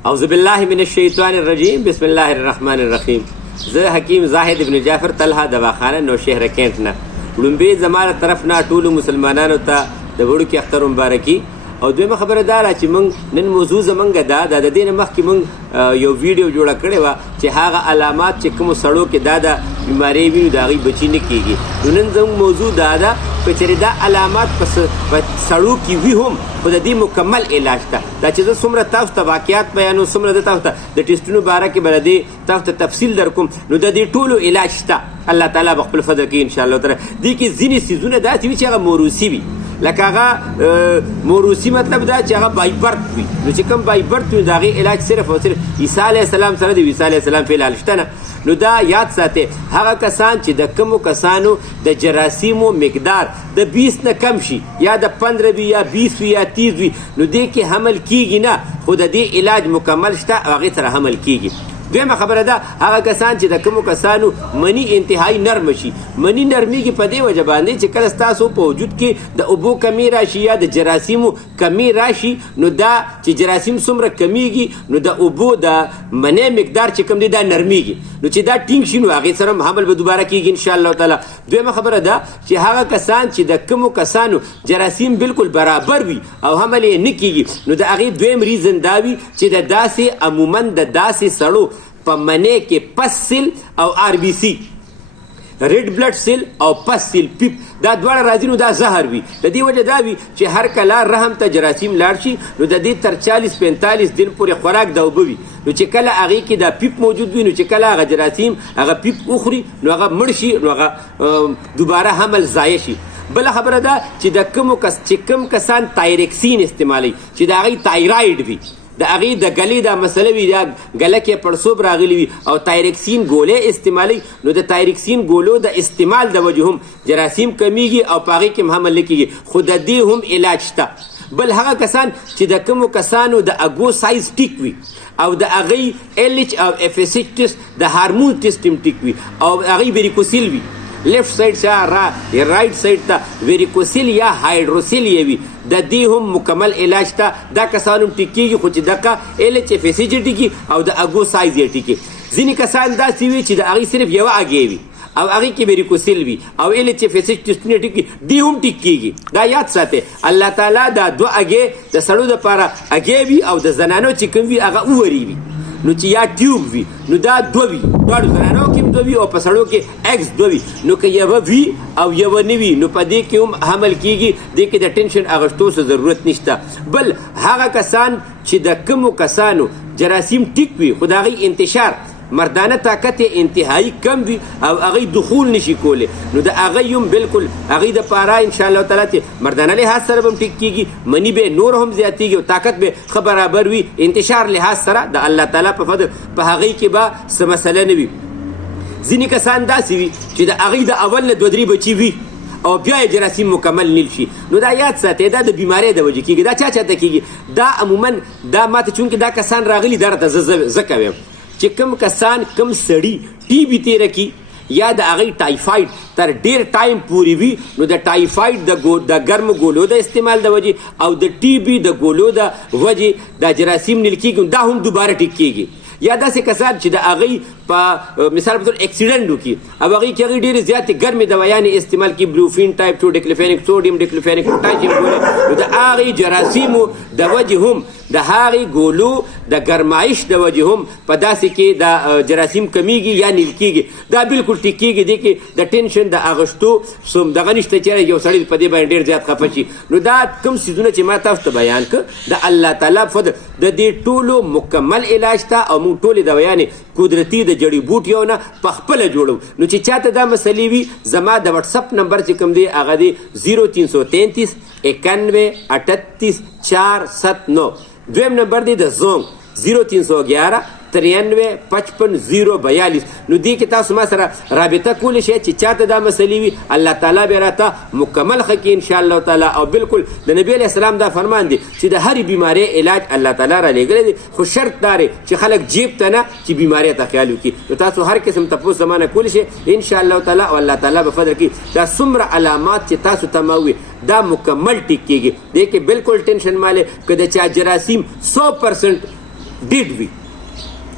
अऊज़ु बिल्लाहि मिनश्शैतानिर्रजीम बिस्मिल्लाहिर्रहमानिर्रहीम। ज़ हकीम ज़ाहिद इब्न जाफ़र तलहा दवाखाना नौशहर कैंट ना लुम्बे ज़माना तरफ ना टोलु मुसलमानानो ता د وړو کې اختر مبارکي او دویمه خبره دا چې موږ نن موضوع زمونږ دا د دې نه مخکې موږ یو ویډیو جوړه کړې وه چې هغه علامات چې کومو سړو کې دا د بیمارۍ وي نو د هغوی بچي نه کېږي. نو نن زموږ موضوع دا ده که چېرې دا علامات په سړو کې وي هم خو د دې مکمل علاج ته دا چې زه څومره تاسو ته واقعات بیانوم څومره زه تاسو ته د ټېسټونو باره کې به د دې تاسو ته تفصیل در کوم نو د دې ټولو علاج شته. الله تعالی به خپل فضل کوي انشاءالله تعالی. دې کې ځینې څیزونه داسې وي چې هغه موروثي وي لکه هغه موروثي مطلب دا چې هغه بای برت وي. نو چې کوم بای برت وي د هغې علاج صرف او صرف عیسی علیه السلام سره د عیسی علیه السلام فعل حال شته نه. نو دا یاد ساتئ هغه کسان چې د کومو کسانو د جراثیمو مقدار د 20 نه کم شي یا د 15 وي یا 20 وي یا 30 وي نو دې کې حمل کیږي نه خو د دې علاج مکمل شته او هغې سره حمل کیږي. دویمه خبره ده هغه کسان چې د کومو کسانو منی انتهایی نرم شي منی نرمیږي په دې وجه باندې چې کله ستاسو په وجود کې د اوبو کمی راشي یا د جراثیمو کمی راشي نو دا چې جراثیم څومره کمیږي نو د اوبو د منی مقدار چې کوم دی دا نرمیږي نو چې دا ټینګ شي نو هغې سره حمل به دوباره کیږي انشاءالله تعالی. دویمه خبره ده چې هغه کسان چې د کومو کسانو جراثیم بالکل برابر وي او حمل یې نه کیږي نو د هغې دویم ریزن دا وي چې د داسې عموما د داسې سړو په منې کې پس سیل او آر بی سی ریډ بلډ سیل او پس سیل پیپ دا دواړه راځي نو دا زهر وي. د دې وجه دا وي چې هر کله رحم ته جراثیم لاړ شي نو د دې تر 40-45 دن پورې خوراک د اوبه وي نو چې کله هغې کې دا پیپ موجود وي نو چې کله هغه جراثیم هغه پیپ وخوري نو هغه مړ شي نو هغه دوباره حمل ضایع شي. بله خبره ده چې د کوم کسان تایرکسین استعمالوي چې د هغې تایراید وي د هغې د ګلې دا مسله وي یا ګله کې پړسوب راغلی وي او تایرکسین ګولۍ استعمالوي نو د تایرکسین ګولو د استعمال د وجې هم جراثیم کمیږي او په هغې کې هم حمل نه کېږي خو د دې هم علاج شته. بل هغه کسان چې د کومو کسانو د اګو سایز ټیک وي او د هغې LH او FSH ټیسټ د هارمون ټیسټ هم ټیک وي او هغې ویریکوسیل وي لیفت سایډ ته رایټ سایډ ته ویریکوسیل یا هایډروسیل یې وي د دې هم مکمل علاج ته دا کسان هم ټیک کېږي خو چې دغه LH FSH یې ټیکي او د اګو سایز یې ټیکي. ځینې کسان داسې وي چې د هغې صرف یوه اګې وي او هغې کې ویریکوسیل وي او LH FSH ټیسټونه ټیکي دې هم ټیک کېږي. دا یاد ساتئ الله تعالی دا دوه اګې د سړو دپاره اګې وي او د زنانو چې کوم وي هغه اووري وي نو چې یا ټیوب وي نو دا دوه وي دواړو زنانو کې هم دوه وي او په سړو کې ایکس دوه وي نو که یوه وي او یوه نه وي نو په دې کې هم حمل کېږي دې کې د ټینشن اخیستو څه ضرورت نشته. بل هغه کسان چې د کومو کسانو جراثیم ټیک وي خو د هغې انتشار مردانه طاقت انتهایی کم وي او هغې دخول نشي کولی نو د هغې هم بالکل هغې دپاره انشاءالله تعالی چې مردانه لحاظ سره به هم ټیک کېږي مني به نور هم زیاتېږي او طاقت به ښه برابر وي انتشار لحاظ سره د الله تعالی په فضل په هغې کې به څه مسله نه وي. ځینې کسان داسې وي چې د هغې د اول نه 2-3 بچي وي او بیا یې جراثیم مکمل نیل شي نو دا یاد ساتئ دا د بیمارۍ د وجې کېږي دا چا چاته کېږي دا عموما دا ماته چونکې دا کسان راغلي دا راته زه کوم چې کوم کسان کوم سړي ټي بي تېره کړي یا د هغې ټایفاید تر ډېر ټایم پورې وي نو د ټایفاید د ګرمو ګولو د استعمال د وجې او د ټي بي د ګولو د وجې دا جراثیم نیل کېږي دا هم دوباره ټیک کېږي. یا داسې کسان چې د هغې په مثال په طور اکسیډنټ وکړي او هغې کې هغې ډېرې زیاتې ګرمې دوایانې استعمال کړي بروفین ټایپ 2 ډیکلوفینک سوډیم ډیکلوفینک پوټاشیم ګولۍ نو د هغې جراثیمو د وجې هم د هغې ګولو د ګرمایش د وجې هم په داسې کې د جراثیم کمیږي یا نیل کېږي دا بالکل ټیک کېږي دې کې د ټینشن د اخیستو دغه نشته چې یو سړی په دې باندې ډېر زیات خفه شي. نو دا کوم څیزونه چې ما تاسو ته بیان کړ د الله تعالی فضل د دې ټولو مکمل علاج ته او موږ ټولې دوایانې قدرتي د جړی بوټیو نه په خپله جوړو. نو چې چاته دا مسلې وي زما د وټسپ نمبر چې کوم دی هغه دی 0333 91 38 479. دویم نمبر دی د زونګ 0311 93 55 042. نو دې کې تاسو ما سره رابطه کولی شئ چې چاته دا مسلې وي الله تعالی به راته مکمل ښه کړي انشاءالله تعالی او بالکل د نبي علیه السلام دا فرمان دی چې د هرې بیمارۍ علاج الله تعالی را لېږلی دی خو شرط دا دی چې خلک جیب ته نه چې بیمارۍ ته خیال وکړي. نو تاسو هر قسم تپوس زمانه کولی شئ انشاءالله تعالی او الله تعالی به فضل کړي دا څومره علامات چې تاسو ته ما ووي دا مکمل ټیک کېږي. دې کې بالکل ټینشن مالې که د چا جراثیم 100% ډیډ وي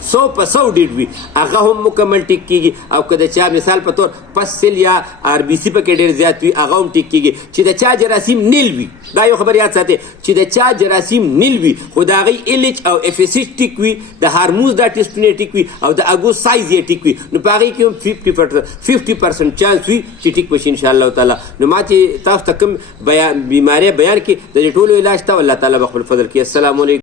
100% ډیډ وي هغه هم مکمل ټیک کیږي او که د چا مثال په تور پسل یا آر بي سي پکې ډېر زیات وي هغه هم ټیک کیږي چې د چا جراثیم نیل وي دا یو خبر یاد ساتئ چې د چا جراثیم نیل وي خو د هغې LH او FSH ټیک وي د هارمونز دا ټیسټونه ټیک وي او د اګو سایز یې ټیک وي نو په هغې کې هم 50% چانس وي چې ټیک وشي انشاءالله تعالی نو ما چې تاسو ته کوم بیمارۍ بیان کړي د دې ټولو علاج ته الله تعالی به خپل فضل کړي. السلام علیکم.